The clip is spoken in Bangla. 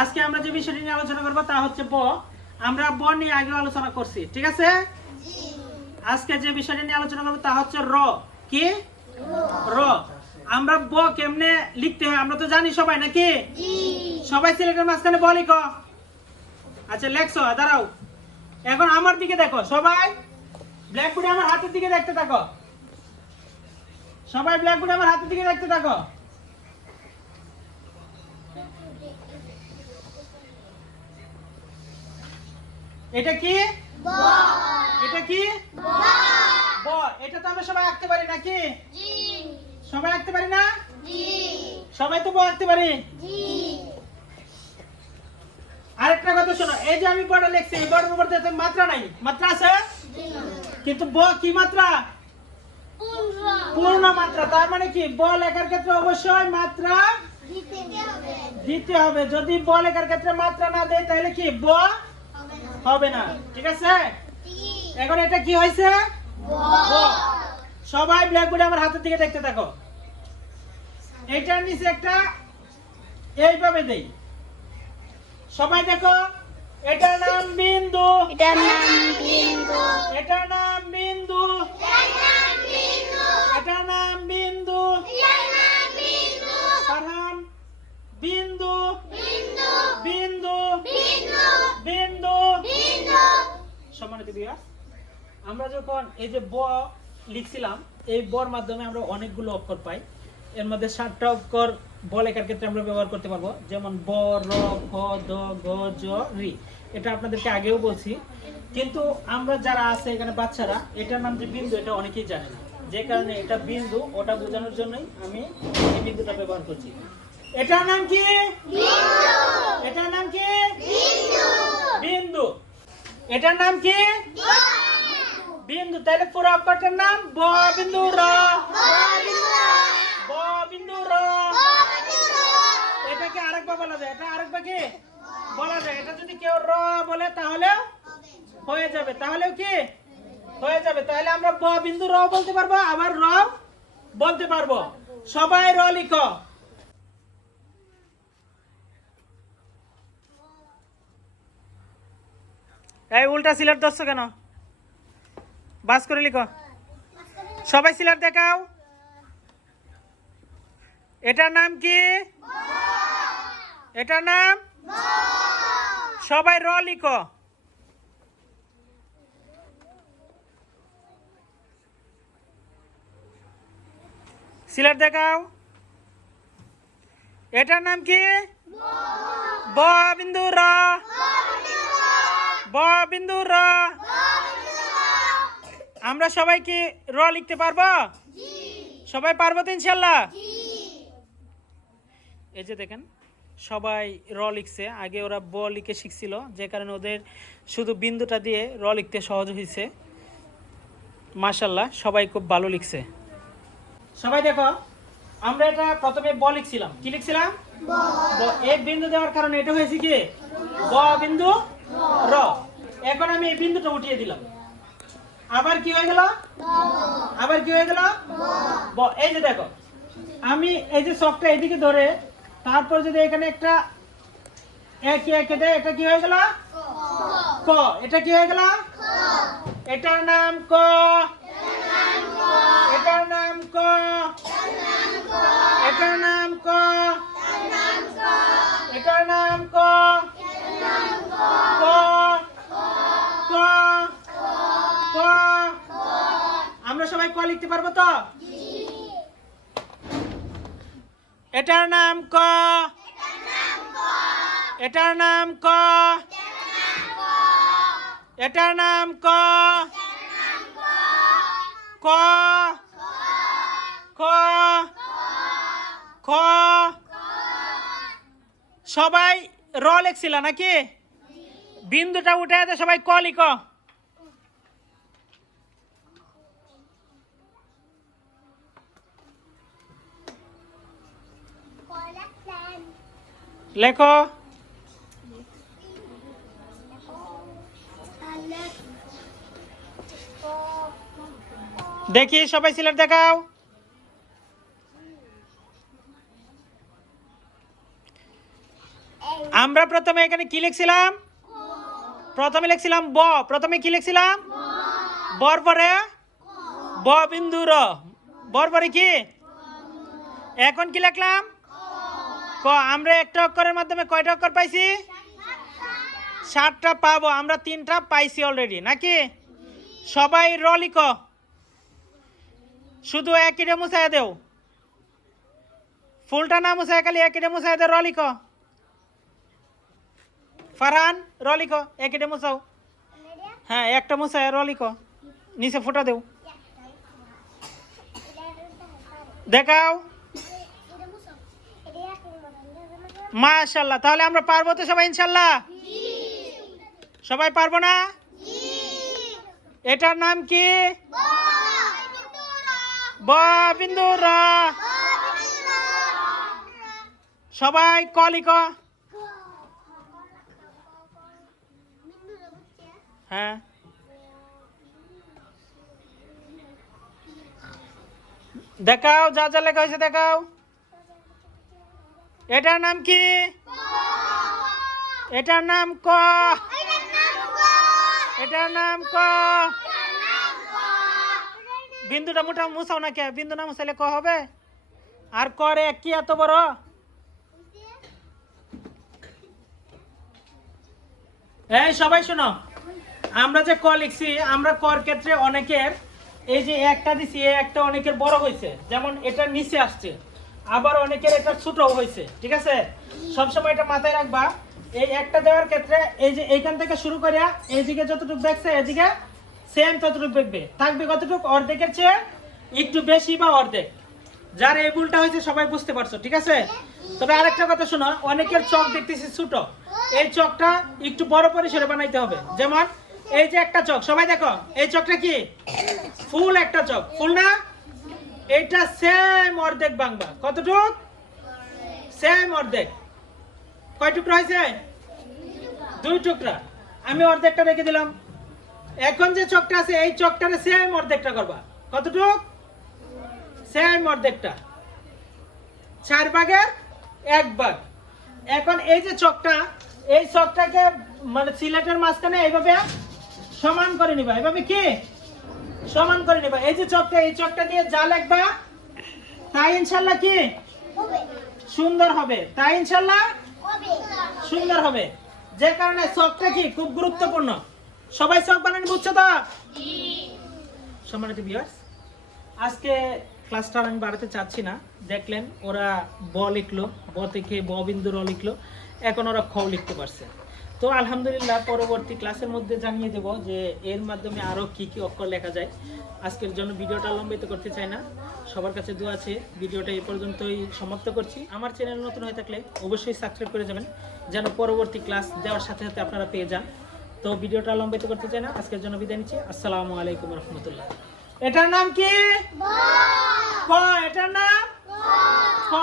আজকে আমরা যে বিষয়টি নিয়ে আলোচনা করব তা হচ্ছে ব। আমরা ব নিয়ে আগে আলোচনা করছি, ঠিক আছে? আজকে যে বিষয়টি নিয়ে আলোচনা করব তা হচ্ছে র। কি? র। আমরা ব কেমনে লিখতে হয় আমরা তো জানি সবাই, নাকি? সবাই সিলেটের মাঝখানে ব লিখো। আচ্ছা লেখছো, দাঁড়াও। এখন আমার দিকে দেখো, সবাই ব্ল্যাকবোর্ডে আমার হাতের দিকে দেখতে থাকো। সবাই ব্ল্যাকবোর্ডে আমার হাতের দিকে দেখতে থাকো। এটা কি? ব। এটা কি? ব। ব। এটা তো আমরা সবাই আঁকতে পারি, নাকি? জি। সবাই আঁকতে পারি না? জি। সবাই তো ব আঁকতে পারি? জি। আরেকটা কথা শোনো, এই যে আমি বড় লিখছি, এই বড়ের উপর তো মাত্রা নাই, মাত্রা আছে? জি না। কিন্তু ব কি মাত্রা? পূর্ণ মাত্রা। তার মানে কি ব লেখার ক্ষেত্রে অবশ্যই মাত্রা দিতে হবে। যদি ব লেখার ক্ষেত্রে মাত্রা না দেয় তাহলে কি ব হবে না, ঠিক আছে? এখন এটা কি হয়েছে? ব। সবাই ব্ল্যাকবোর্ডে আমার হাতের দিকে দেখতে থাকো। এটার নিচে একটা এইভাবে দেই, সবাই দেখো। এটার নাম বিন্দু। এটার নাম বিন্দু। এটার নাম বিন্দু। এটার নাম বিন্দু। ফারহান বিন্দু। বিন্দু। বিন্দু। সম্মানিত ভিউয়ার্স, আমরা যখন এই যে ব লিখছিলাম, এই বর মাধ্যমে আমরা অনেকগুলো অক্ষর পাই। এর মধ্যে 7টা অক্ষর ব লেখার ক্ষেত্রে আমরা ব্যবহার করতে পারবো, যেমন ব, র, খ, দ, গ, জ, রি। এটা আপনাদেরকে আগেও বলছি, কিন্তু আমরা যারা আছে এখানে বাচ্চারা, এটার নাম যে বিন্দু এটা অনেকেই জানে না। যে কারণে এটা বিন্দু, ওটা বোঝানোর জন্যই আমি এই বিন্দুটা ব্যবহার করছি। এটার নাম কি? বিন্দু। এটার নাম কি? বিন্দু। বিন্দু। এটার নাম কি? বিন্দু। তাহলে পুরো অক্ষরটার নাম ব বিন্দু র। ব বিন্দু র। এটাকে আরেকবার বলা যায়, এটা আরেকবার কি বলা যায়? এটা যদি কেউ র বলে তাহলে হয়ে যাবে, তাহলেও কি হয়ে যাবে। তাহলে আমরা ব বিন্দু র বলতে পারবো, আবার র বলতে পারবো। সবাই র লিখো। এই উল্টা সিলেট ধরছো কেন? বাস করে লিখো। সবাই সিলেট দেখাও। এটার নাম কি? এটার নাম? সবাই র লিখো। সিলেট দেখাও। এটার নাম কি? ব বিন্দু র। ব বিন্দু র। আমরা সবাই কি র লিখতে পারবো? সবাই পারবো তো ইনশাল্লাহ? এই যে দেখেন, সবাই র লিখছে। আগে ওরা ব লিখে শিখছিল, যে কারণে ওদের শুধু বিন্দুটা দিয়ে র লিখতে সহজ হয়েছে। মাশাল্লাহ, সবাই খুব ভালো লিখছে। সবাই দেখো, আমরা এটা প্রথমে ব লিখছিলাম। কি লিখছিলাম? ব। এই বিন্দু দেওয়ার কারণে এটা হয়েছে কি ব বিন্দু র। এখন আমি এই বিন্দুটা উঠিয়ে দিলাম, আবার কি হয়ে গেল? আবার কি হয়ে গেল? ব। এই যে দেখো, আমি এই যে চকটা এদিকে ধরে তারপর যদি এখানে একটা একে একে দেয়, এটা কি হয়ে গেল? ক। এটা কি হয়ে গেল? এটার নাম ক। এটার নাম ক। এটার নাম ক। এটার নাম ক। ক। ক। ক। আমরা সবাই ক লিখতে পারবো তো? এটার নাম ক। এটার নাম ক। এটার নাম ক। ক। খ। খ। সবাই র লিখছিল নাকি? বিন্দুটা উঠে আছে, সবাই ক লিখো। লেখো। দেখি সবাই সিলেট দেখাও। আমরা প্রথমে এখানে কি লিখছিলাম? প্রথমে লিখছিলাম ব। প্রথমে কি লিখছিলাম? বর পরে ব বিন্দু র। বর পরে কি? এখন কি লিখলাম? ক। আমরা একটা অক্ষরের মাধ্যমে কয়টা অক্ষর পাইছি? 7টা পাবো। আমরা 3টা পাইছি অলরেডি নাকি? সবাই র লিখো। শুধু একইটা মুছাই দেও, ফুলটা না মুছাই খালি একইটা মুছাই দেও। র লিখো। ফারহান র লিখো, একইটা মুছাও। হ্যাঁ একটা মুছাই র লিখো, নিচে ফুটা দেও। দেখাও। মাশাআল্লাহ। তাহলে আমরা পারবো তো সবাই ইনশাআল্লাহ? সবাই পারবো না? এটার নাম কি? ব বিন্দু র। সবাই ক লিখো। হ্যাঁ দেখাও, যা যা লেখা হয়েছে দেখাও। এটার নাম কি? এটার নাম ক। এটার নাম ক। বিন্দুটা মোটা মুছাও না কে? বিন্দু না মুছাইলে ক হবে? আর করে কি এত বড়? এই সবাই শোনো, আমরা যে ক লিখছি, আমরা কর ক্ষেত্রে অনেকের এই যে একটা দিছি, এই একটা অনেকের বড় হয়েছে, যেমন এটা নিচে আসছে, আবার অনেকের এটা ছোট হয়েছে। ঠিক আছে, সবসময় এটা মাথায় রাখবা। এই একটা দেওয়ার ক্ষেত্রে এই যে এইখান থেকে শুরু করিয়া এইদিকে যতটুকু দেখছে এদিকে সেম ততটুকু দেখবে, থাকবে কতটুকু? অর্ধেকের চেয়ে একটু বেশি বা অর্ধেক। যার এই ভুলটা হয়েছে সবাই বুঝতে পারছো, ঠিক আছে? তবে আরেকটা কথা শোনো, অনেকের চক দেখতেছি ছোট, এই চকটা একটু বড় পরিসরে বানাইতে হবে। যেমন এই যে একটা চক, সবাই দেখো এই চকটা কি? ফুল একটা চক, ফুল না? এইটা সেম অর্ধেক বাংবা। কতটুক? সেম অর্ধেক। কয় টুকরা হয়েছে? 2 টুকরা। আমি অর্ধেকটা রেখে দিলাম। এখন যে চকটা আছে এই চকটারে সেম অর্ধেকটা করবা। কতটুক? সেম অর্ধেকটা, 4 ভাগের 1 ভাগ। এখন এই যে চকটা, এই চকটাকে মানে সিলেটের মাঝখানে এইভাবে সমান করে নিবা। এইভাবে কি সমান করে নিবা। এই যে চকটা, এই চকটা দিয়ে যা লিখবা তাই ইনশাআল্লাহ কি সুন্দর হবে, তাই ইনশাআল্লাহ সুন্দর হবে। যে কারণে চকটা কি খুব গুরুত্বপূর্ণ। সবাই চক বানানো বুঝছো তো? সম্মানিত ভিউয়ার্স, আজকে ক্লাসটা আমি বাড়াতে চাচ্ছি না। দেখলেন ওরা ব লিখলো, ব থেকে ব বিন্দু র লিখলো, এখন ওরা খ লিখতে পারছে। তো আলহামদুলিল্লাহ, পরবর্তী ক্লাসের মধ্যে জানিয়ে দেব যে এর মাধ্যমে আরও কি কি অক্ষর লেখা যায়। আজকের জন্য ভিডিওটা লম্বিত করতে চাই না, সবার কাছে দোয়া আছে। ভিডিওটা এই পর্যন্তই সমাপ্ত করছি। আমার চ্যানেল নতুন হয়ে থাকলে অবশ্যই সাবস্ক্রাইব করে যাবেন, যেন পরবর্তী ক্লাস দেওয়ার সাথে সাথে আপনারা পেয়ে যান। তো ভিডিওটা লম্বিত করতে চাই না, আজকের জন্য বিদায় নিচ্ছি। আসসালামু আলাইকুম রহমতুল্লাহ। এটার নাম কি? ক। এটার নাম ক।